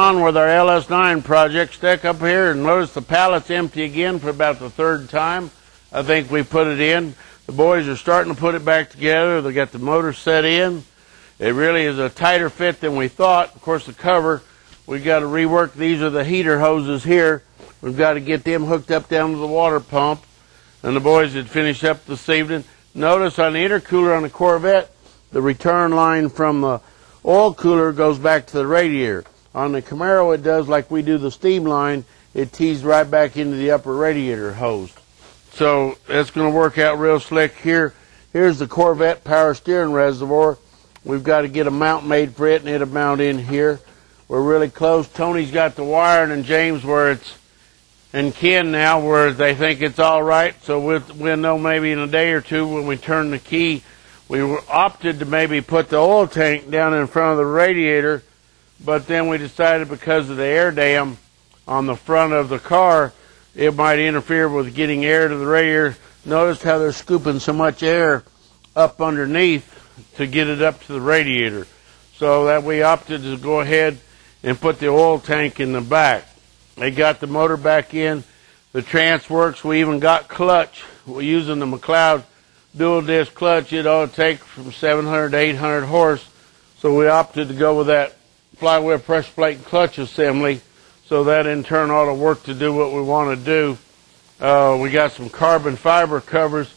On with our LS9 project. Stick up here and notice the pallet's empty again for about the third time. I think we put it in. The boys are starting to put it back together. They got the motor set in. It really is a tighter fit than we thought. Of course, the cover, we got to rework. These are the heater hoses here. We've got to get them hooked up down to the water pump. And the boys had finished up this evening. Notice on the intercooler on the Corvette, the return line from the oil cooler goes back to the radiator. On the Camaro, it does like we do the steam line. It tees right back into the upper radiator hose. So that's going to work out real slick here. Here's the Corvette power steering reservoir. We've got to get a mount made for it, and it'll mount in here. We're really close. Tony's got the wiring, and James where it's, and Ken now where they think it's all right. So we'll know maybe in a day or two when we turn the key. We opted to maybe put the oil tank down in front of the radiator, but then we decided because of the air dam on the front of the car, it might interfere with getting air to the radiator. Notice how they're scooping so much air up underneath to get it up to the radiator. So that we opted to go ahead and put the oil tank in the back. They got the motor back in. The trans works. We even got clutch. We're using the McLeod dual disc clutch. It ought to take from 700 to 800 horse. So we opted to go with that flywheel pressure plate and clutch assembly. So that in turn ought to work to do what we want to do. We got some carbon fiber covers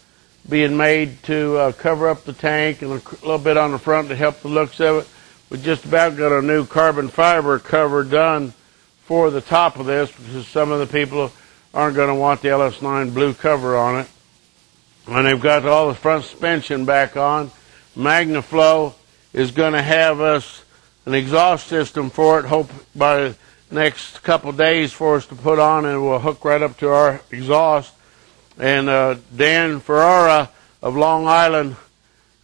being made to cover up the tank and a little bit on the front to help the looks of it. We just about got a new carbon fiber cover done for the top of this because some of the people aren't going to want the LS9 blue cover on it. And they've got all the front suspension back on. MagnaFlow is going to have us an exhaust system for it, hope by the next couple days for us to put on, and we'll hook right up to our exhaust. And Dan Ferrara of Long Island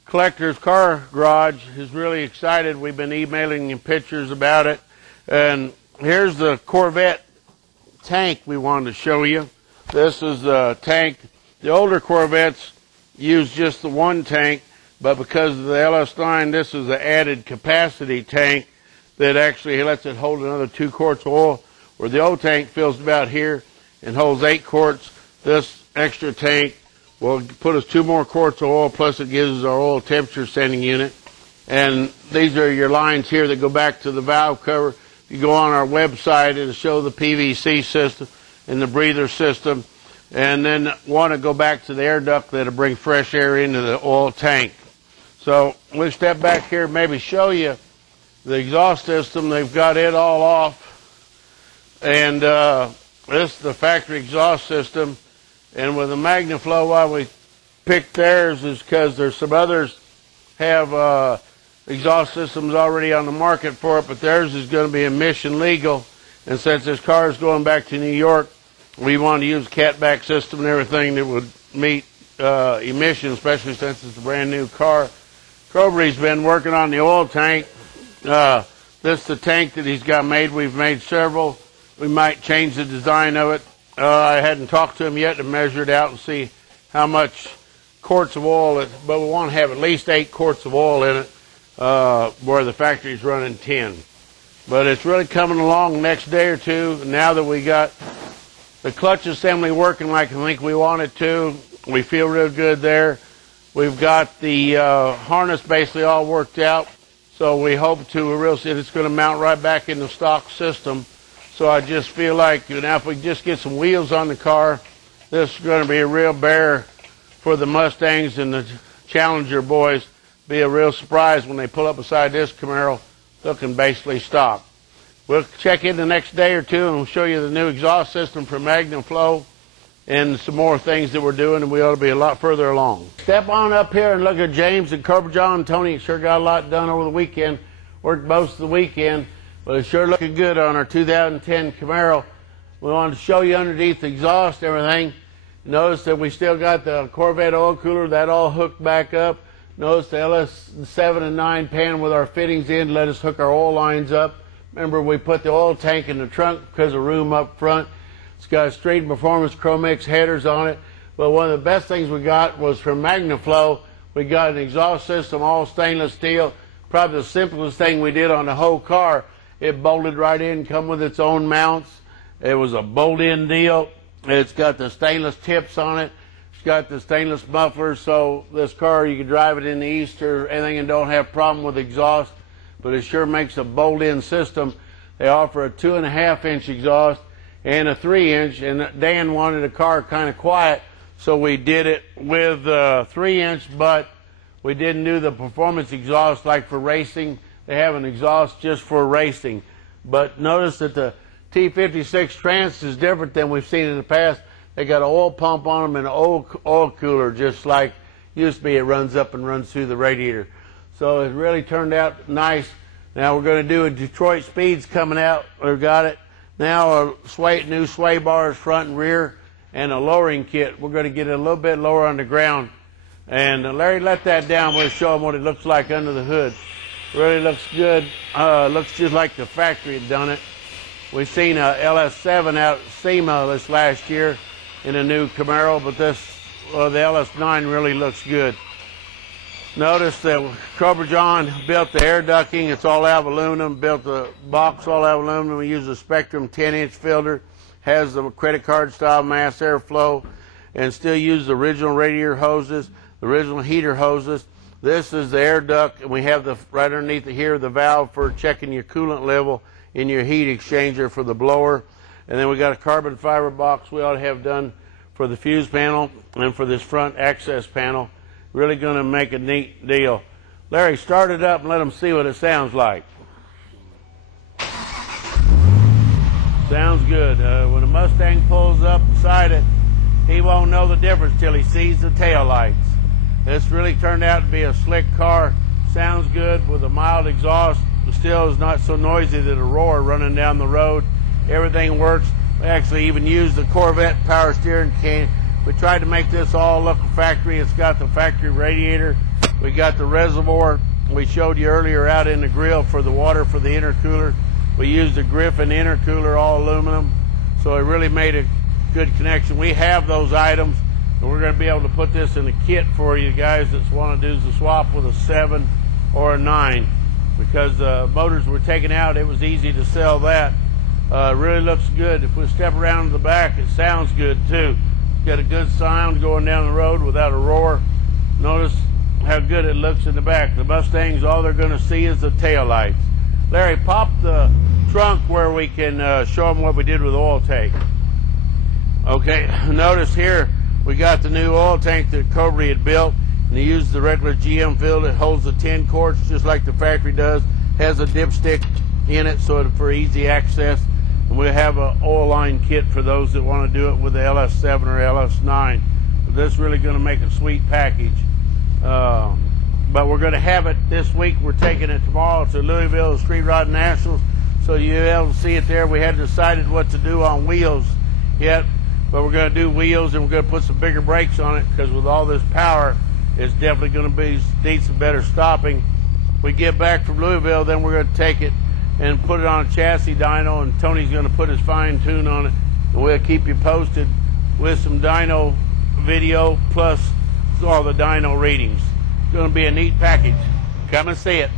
Collector's Car Garage is really excited. We've been emailing him pictures about it. And here's the Corvette tank we wanted to show you. This is the tank. The older Corvettes use just the one tank, but because of the LS9, this is the added capacity tank that actually lets it hold another 2 quarts of oil, where the old tank fills about here and holds 8 quarts. This extra tank will put us 2 more quarts of oil, plus it gives us our oil temperature sending unit. And these are your lines here that go back to the valve cover. If you go on our website, it'll show the PVC system and the breather system. And then want to go back to the air duct that'll bring fresh air into the oil tank. So we'll step back here and maybe show you the exhaust system. They've got it all off. And this is the factory exhaust system. And with the MagnaFlow, why we picked theirs is because there's some others have exhaust systems already on the market for it, but theirs is going to be emission legal. And since this car is going back to New York, we want to use a catback system and everything that would meet emissions, especially since it's a brand new car. Coverey's been working on the oil tank. This is the tank that he's got made. We've made several. We might change the design of it. I hadn't talked to him yet to measure it out and see how much quarts of oil, but we want to have at least 8 quarts of oil in it, where the factory's running 10. But it's really coming along the next day or two. Now that we got the clutch assembly working like I think we want it to, we feel real good there. We've got the harness basically all worked out, so we hope to it's going to mount right back in the stock system. So I just feel like now if we just get some wheels on the car, this is going to be a real bear for the Mustangs and the Challenger boys. Be a real surprise when they pull up beside this Camaro looking basically stock. We'll check in the next day or two and we'll show you the new exhaust system from MagnaFlow and some more things that we're doing, and we ought to be a lot further along. Step on up here and look at James and Cobra John and Tony. Sure got a lot done over the weekend. Worked most of the weekend, but it's sure looking good on our 2010 Camaro. We wanted to show you underneath the exhaust and everything. Notice that we still got the Corvette oil cooler, that all hooked back up. Notice the LS7 and 9 pan with our fittings in, let us hook our oil lines up. Remember, we put the oil tank in the trunk because of room up front. It's got Street Performance Chromix headers on it. But one of the best things we got was from MagnaFlow. We got an exhaust system, all stainless steel. Probably the simplest thing we did on the whole car. It bolted right in, come with its own mounts. It was a bolt-in deal. It's got the stainless tips on it. It's got the stainless mufflers, so this car, you can drive it in the east or anything and don't have problem with exhaust, but it sure makes a bolt-in system. They offer a 2.5-inch exhaust and a 3-inch, and Dan wanted a car kind of quiet, so we did it with 3-inch, but we didn't do the performance exhaust like for racing. They have an exhaust just for racing. But notice that the T56 Trans is different than we've seen in the past. They got an oil pump on them and an oil cooler, just like used to be. It runs up and runs through the radiator. So it really turned out nice. Now we're going to do a Detroit Speeds coming out. We've got it. Now new sway bars front and rear and a lowering kit. We're going to get it a little bit lower on the ground. And Larry, let that down. We'll show them what it looks like under the hood. Really looks good. Looks just like the factory had done it. We've seen a LS7 out at SEMA this last year in a new Camaro, but the LS9 really looks good. Notice that Cobra John built the air ducting. It's all out of aluminum. Built the box all out of aluminum. We use a Spectrum 10-inch filter. Has the credit card style mass airflow, and still use the original radiator hoses, the original heater hoses. This is the air duct, and we have right underneath it here the valve for checking your coolant level in your heat exchanger for the blower. And then we got a carbon fiber box we ought to have done for the fuse panel and for this front access panel. Really going to make a neat deal. Larry, start it up and let them see what it sounds like. Sounds good. When a Mustang pulls up beside it, he won't know the difference till he sees the tail lights. This really turned out to be a slick car. Sounds good with a mild exhaust. Still is not so noisy that a roar running down the road. Everything works. We actually even used the Corvette power steering cane. We tried to make this all look factory. It's got the factory radiator. We got the reservoir we showed you earlier out in the grill for the water for the intercooler. We used a Griffin intercooler, all aluminum. So it really made a good connection. We have those items, and we're going to be able to put this in a kit for you guys that want to do the swap with a 7 or a 9. Because the motors were taken out, it was easy to sell that. It really looks good. If we step around to the back, it sounds good too. Got a good sound going down the road without a roar. Notice how good it looks in the back. The Mustangs, all they're going to see is the tail lights. Larry, pop the trunk where we can show them what we did with the oil tank. Okay, notice here we got the new oil tank that Cobra had built. And he used the regular GM filter. It holds the 10 quarts just like the factory does. Has a dipstick in it for easy access. And we'll have an oil line kit for those that want to do it with the LS7 or LS9. But this is really going to make a sweet package. But we're going to have it this week. We're taking it tomorrow to Louisville Street Rod Nationals. So you'll be able to see it there. We hadn't decided what to do on wheels yet. But we're going to do wheels, and we're going to put some bigger brakes on it, because with all this power, it's definitely going to need some better stopping. We get back from Louisville, then we're going to take it and put it on a chassis dyno, and Tony's going to put his fine tune on it. And we'll keep you posted with some dyno video plus all the dyno readings. It's going to be a neat package. Come and see it.